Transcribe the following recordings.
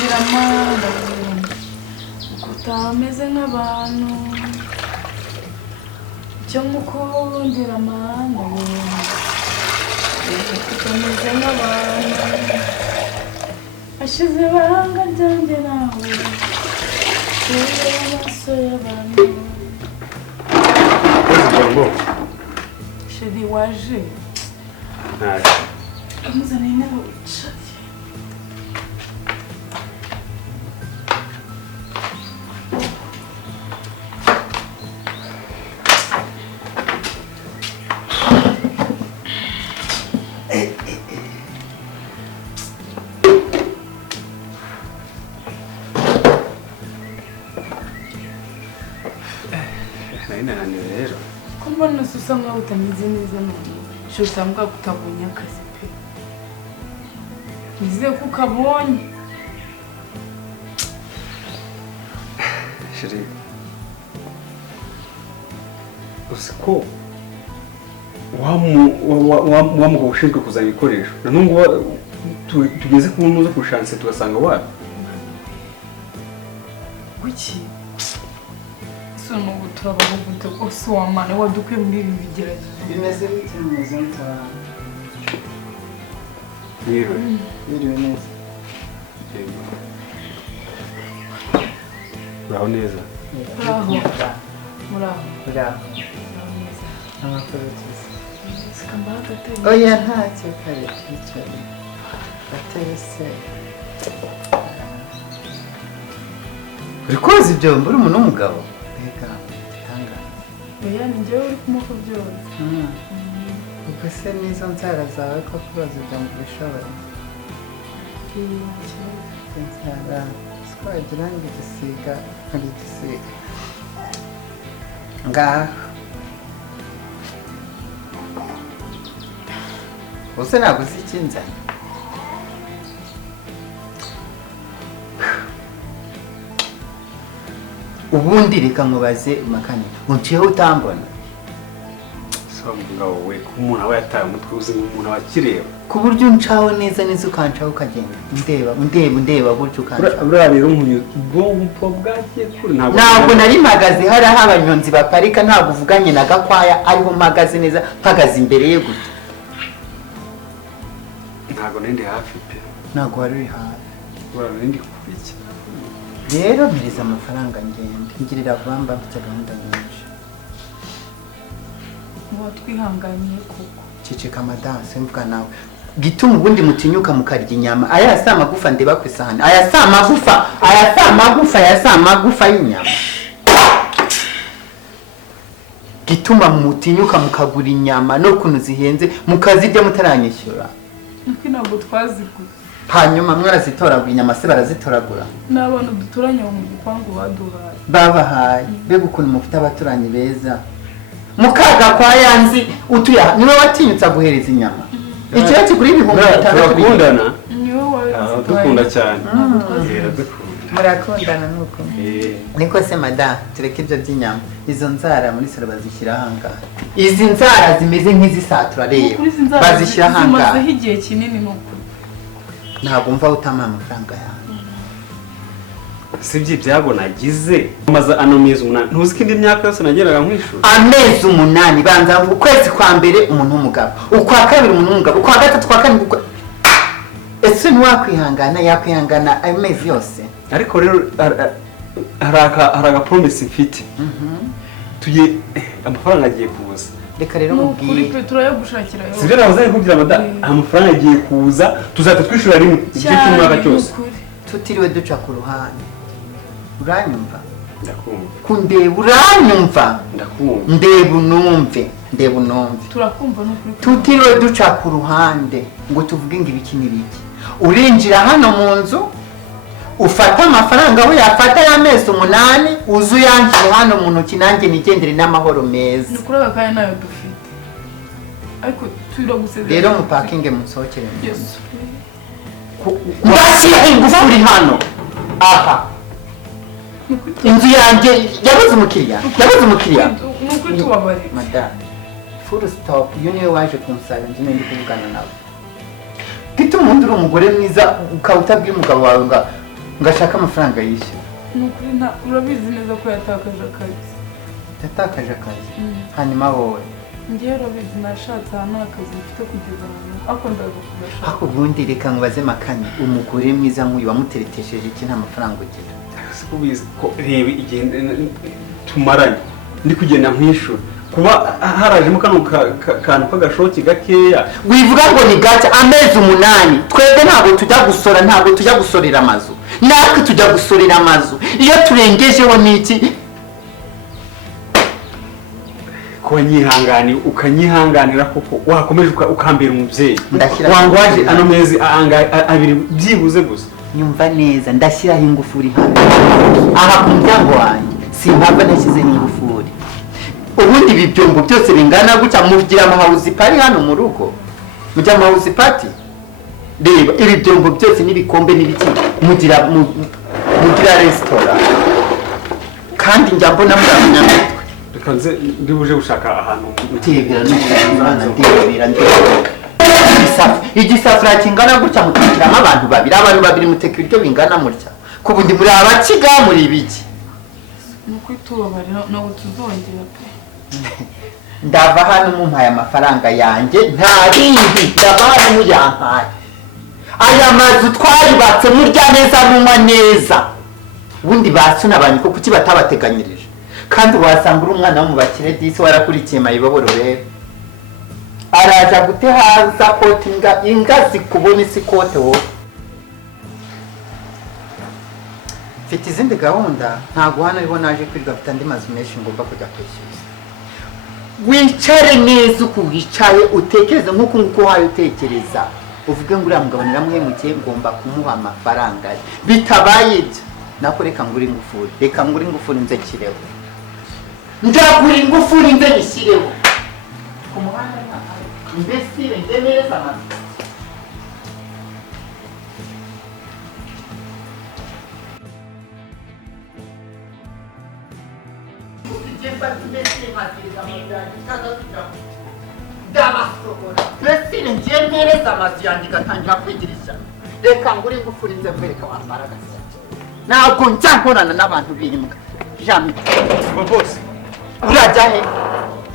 mukundira amana kutameze nk'abantu icyo mukundira amana kutameze nk'abantu ashize ibanga ryanjye nawe ureba amaso y'abantu sheri waje ntaje amuzaniye intebe wicaye rero ko mbona usa nkaho utameze neza none shusha mbwa kutabonye akazi pe nizeye ko ukabonye sheri usiko wamuga ushinzwe kuzana ibikoresho na nubwo tugeze ku muntu uza kushanse tugasanga wapi wiki sono gutrabaho gute kose wamane wadukuye muri ibi bigeragezo bimeze bite mumeze mutara biriwe neza uraho neza muraho amakorotisi sikambara gateye oya ntacyo kare twicaye gateye se uri koza ibyo mbura umuntu w'umugabo reka tangaza oya ni njyewe uri kumuko byose ubwo se n'izo nzara zawe ko kubaza ibyo ngo ubishobore inzara twagira ngo igisiga ari igisiga ngaha ubuse ntabwo uzi ikinzanye ubundi reka nkubaze makanya unciyeho utambona so mugabo we ko umuntu aba yataye umutwe uzi umuntu abakireba ku buryo uncaho neza neza ukancaho ukagenda ndeba gutyo ukancaho buriya rero ubwonko bwagiye kure ntabwo nari mpagaze hari aho abanyonzi baparika ntabwo uvuganye na Gakwaya ariho mpagaze neza mpagaze imbere ye gutya ntabwo nindi hafi pe ntabwo wari uri hafi buriya nindi kubiki rero mpereza amafaranga ngende ngirira vuba mba mfite gahunda nyinshi ngo twihanganiye koko ceceka madanse mvuga nawe gituma ubundi mutinyuka mukarya inyama aya si amagufa ndeba ku isahani aya si amagufa y'inyama gituma mutinyuka mukagura inyama no kuntu zihenze mukazirya mutaranyishyura nuko ntabwo twaziguze hanyuma mwarazitoragura inyama se barazitoragura n'abantu duturanye mu gipangu babahaye mbega ukuntu mufite abaturanyi beza mukaga kwa yanzi utuya niwe watinyutse guhereza inyama ikiro kigura ibihumbi 5 turakundana niwe dukunda cyane murakundana nuko niko se madame tureke ibyo by'inyama izo nzara muri salo bazishyira hanga izi nzara zimeze nk'izisatura rero bazishyira hanga zimazeho igihe kinini nuko ntabwo mva utama amafaranga yawe sibye ibyago nagize maze ano mezi 8 ntuzi ko indi myaka yose nageraga mwishuri amezi 8 banza ukwezi kwa mbere umuntu w'umugabo ukwa kabiri umuntu w'umugabo ukwa gatatu kwa kane ese ntiwakwihangana yakwihangana ayo mezi yose ariko rero hari agapromise mfite tugiye amafaranga agiye kuza reka rero mubwire kuri turayagushakira yo sibyo navuze kugira amafaranga agiye kuza tuzahita twishura rimwe igihe cy'umwaka cyose tutiriwe duca ku ruhande uranyumva ndakumva kundeba uranyumva ndakumva ndeba unumve turakumva n'ukuri tutiriwe duca ku ruhande ngo tuvuge ngo ibiki n'ibiki urinjira hano mu nzu ufata amafaranga we yafata y'amezi 8 uzuyanjye hano mu ntoki nanjye nigendere n'amahoro meza n'ukuri akaya nayo dufite ariko turagusezera rero mu parking musohokere Yesu mbashyira ingufuri hano aha inzu yanjye yabuze umukiriya n'ukuri tubabarira madame full stop iyo niwe waje kunsaba njye ndi kuvugana nawe gituma undi uri umugore mwiza ukaba utabwiye umugabo wawe ngo ngashaka amafaranga yishe nukuri urabizi neza ko yatakaje akazi yatakaje akazi hanyuma wowe ngiye urabizi nashatse hano akazi mfite kugeza hano ako ndagukubasha ako bundi reka nkubaze makani umugore mwiza nk'uyu wamuteretesheje iki nta mafaranga ugira sikubizi ko reba igenda tumaranye ndi kugenda nkishura kuba harajemo kano kantu k'agashoki gakeya wivuga ngo ni gace amezi 8 twebwe ntabwo tujya gusora ntabwo tujya gusorera amazu natwe tujya gusorera amazu iyo turengejeho niki ko nyihangani ukanyihanganira koko wakomeje ukambera umubyeyi wangwaje ano mezi abiri byibuze gusa nyumva neza ndashyiraho ingufuri hano aha ku muryango wanjye simpava nashyizeho ingufuri ubundi ibi byombo byose bingana gutya mugira amahawuzi pari hano mu rugo mujya amahawuzi pati reba ibi byombo byose n'ibikombe n'ibiki mugira resitora kandi njya mbona muramya reka nze ndibuje gushaka ahantu utebera n'umwana ndebera igisafuriya kingana gutya mutekiramo abantu babiri mutekera ibyo bingana mutya ku bundi muri abakiga muri ibiki nuko tubabarira nawe tuzongera pe ndava hano mumpaye amafaranga yanjye nta bindi ndava hano muyampaye aya mazu twayubatse murya neza munywa neza ubundi basuna abantu ko kuki batabateganyirije kandi wasanga uri umwana wo mu bakire disi warakurikiye mayiboboro rero araza gutehaza kote inga zikubona isi kote wowe mfite izindi gahunda ntabwo hano ariho naje kwiga mfite andi mazu menshi ngomba kujya kwishyuza wicare neza uko wicaye utekereze nk'uko nguko wayo utekereza uvuge ngo uriya mugabo niramuhemukiye ngomba kumuha amafaranga bitabaye ibyo nako reka ngure ingufuri nze nshyireho ndagura ingufuri nze nshyireho ku muhanda imbesire ndemereza amazu Besine njemereza amazu yanjye gatangira kwigirisha reka ngure ingufuri nze mbereka wambara gasa ntabwo njya nkorana n'abantu bimbwa jamie bose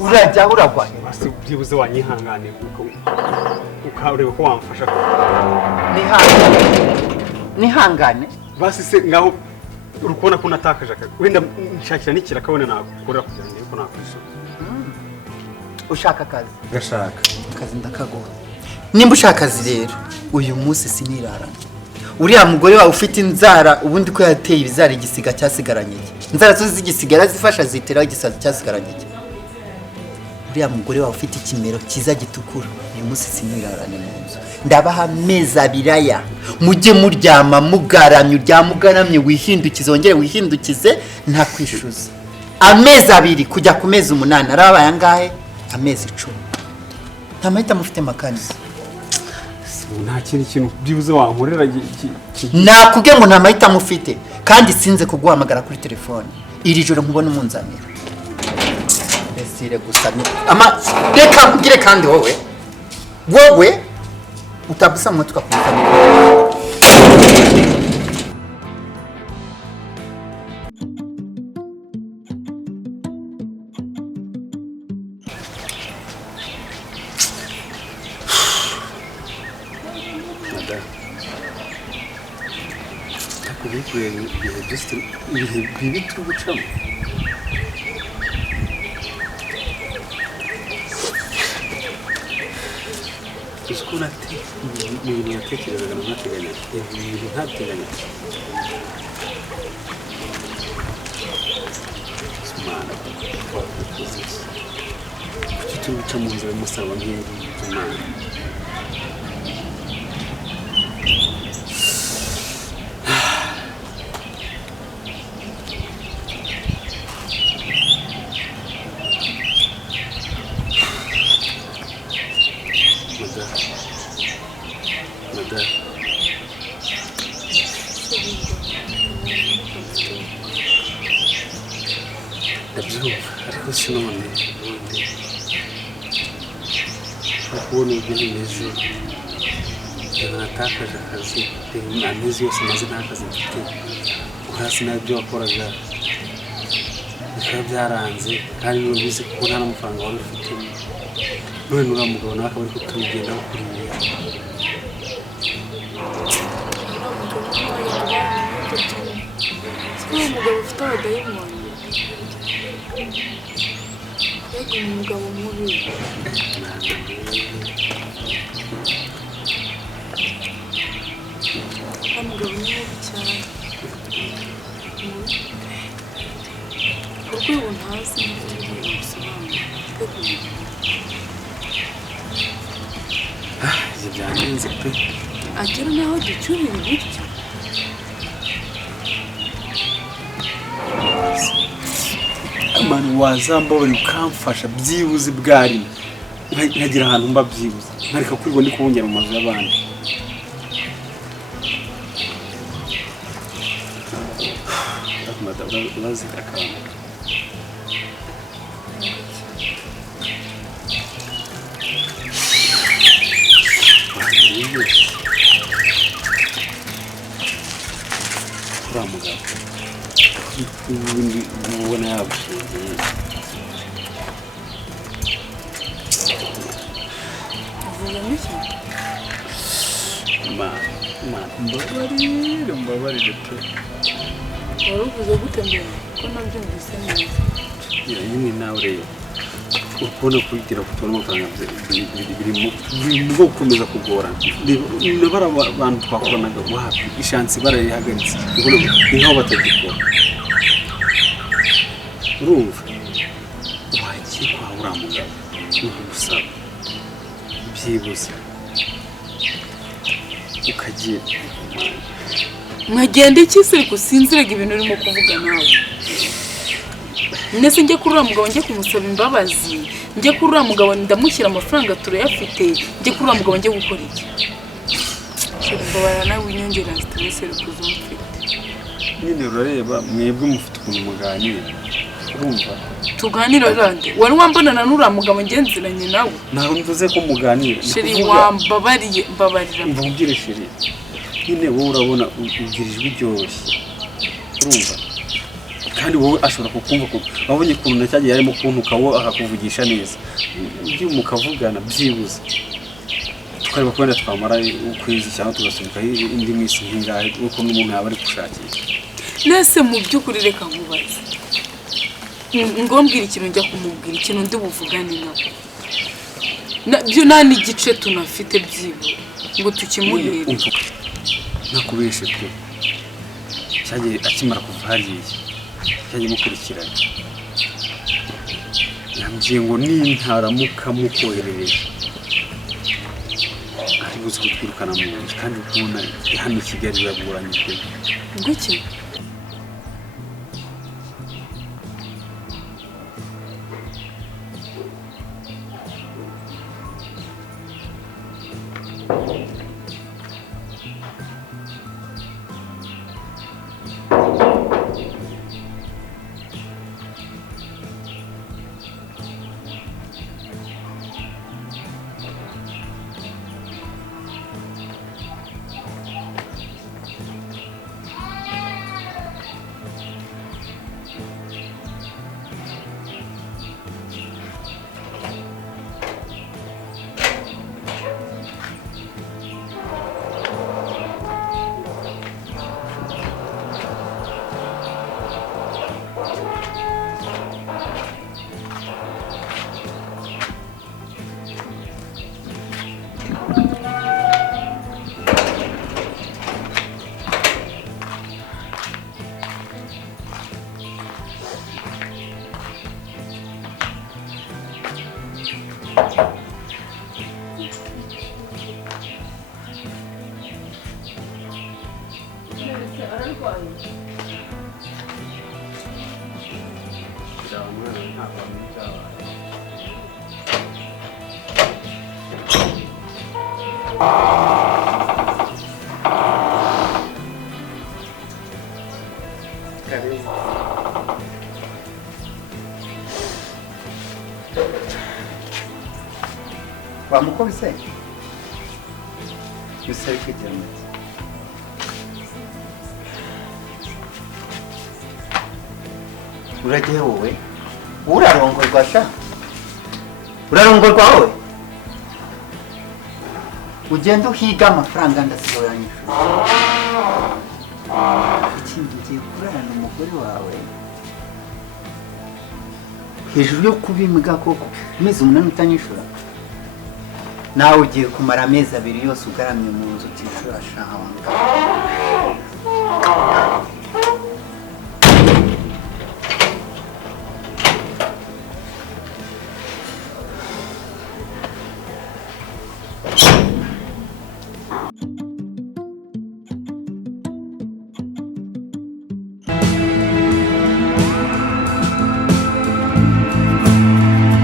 urajya uragwa basi byibuze wanyihangane ukareba ko wamfasha nihangane basi se ngaho urukubona ko natakaje akazi wenda nshakira n'ikira kabone nakora kugira ngo ko nakwishyura ushaka akazi gashaka akazi ndakagoha nimba ushaka akazi rero uyu munsi sinirarana uriya mugore wawe ufite inzara ubundi ko yateye ibizara igisiga cyasigaranye inzara zo zigisigara zifasha zitera igisaza cyasigaranye uriya mugore wawe ufite ikimero cyiza gitukura uyu munsi sinirarane mu nzu ndabaha amezi abiraya mujye muryama mugaramye uryamugaramye wihindukize wongere wihindukize nta kwishuza amezi abiri kujya ku mezi 8 arabaye angahe amezi 10 nta mahita mufite makanisi nta kintu byibuze wankorera nakubwiye ngo nta mahita mufite kandi sinze kuguhamagara kuri telefone iri joro nkubona umunzanira besire gusa reka mbwire kandi wowe utabusa mu mutwe kumusana ibihe bibi turi gucamo uzi ati mu bintu yatekerezaga ntateganya ibintu ntateganya Imana kuki turi guca mu nzira y'umusaraba nk'iyi Imana ndabyumva ariko sinone ubundi kubona ibintu bimeze natakaje akazi amezi yose maze nta kazi mfite hasi nabyo wakoraga bikaba byaranze kandi n'ubizi kuko nta n'amafaranga wari ufite none uriya mugabo nawe akaba ari kutubigendaho kuriya umugabo ufite abadayimoni yego umugabo mubi umugabo ni mubi cyane kuko ubu ntazi n'ibyo bisobanura ibyo byandenze pe agera naho ducyurira ibiryo mani wazambabari ukamfasha byibuze bwari nkagira ahantu mba byibuze nkareka kwirirwa ndi kubongera mu mazu y'abandi urazi akantu uriya mugabo ubundi ubona yabushingiye mbabarire pe wari uvuze gute mbere ko nabyumvise neza nyine nawe rero ukubona kugira ngo tubone amafaranga biri mu bwo gukomeza kugorana nabara abantu twakoranaga wapi ishansi barayihagaritse ni nk'aho batagikora urumva wagiye kwa uriya mugabo ugusaba byibuze ukagira mwagenda iki se gusinziraga ibintu urimo kuvuga nawe nese njye kuri uriya mugabo njye kumusaba imbabazi njye kuri uriya mugabo ndamushyira amafaranga turayafite njye kuri uriya mugabo njye gukora iki mbabara nawe winyongera stress uri kuzumfite nyine urareba mwebwe mufite ukuntu muganira urumva tuganira rande wari wambonana n'uriya mugabo ngenziranye nawe ntabwo mvuze ko muganira sheri wambabariye mbabarira mvugire sheri nyine wowe urabona ugira ijwi ryoroshye urumva kandi wowe ashobora kukumva ko wabonye ukuntu nacyagiye arimo kuntuka wowe akakuvugisha neza ibyo mukavugana byibuze tukareba ko wenda twamara ukwezi cyangwa tugasubika indi minsi nk'ingahe uko n'umuntu yaba ari gushakisha nese mu by'ukuri reka nkubaze ngombwira ikintu njya kumubwira ikintu ndi buvugane nawe nabyo nta n'igice tunafite byibo ngo tukimuhere nakubeshe pe cyagiye akimara kuva hariya cyagiye mukurikirana yambwiye ngo nintaramuka mukoherereje ari buze kutwirukana mu nzu kandi ukubona hano i Kigali biragoranye pe guki Wamukubise bisari kwigira make Uragiye wowe urarongorwa sha urarongorwa wowe ugenda uhiga amafaranga ndasigaye ikindi ugiye kurarana umugore wawe hejuru yo kubimbwa koko amezi 8 utanyishura nawe ugiye kumara amezi 2 yose ugaramye mu nzu utishura shahanga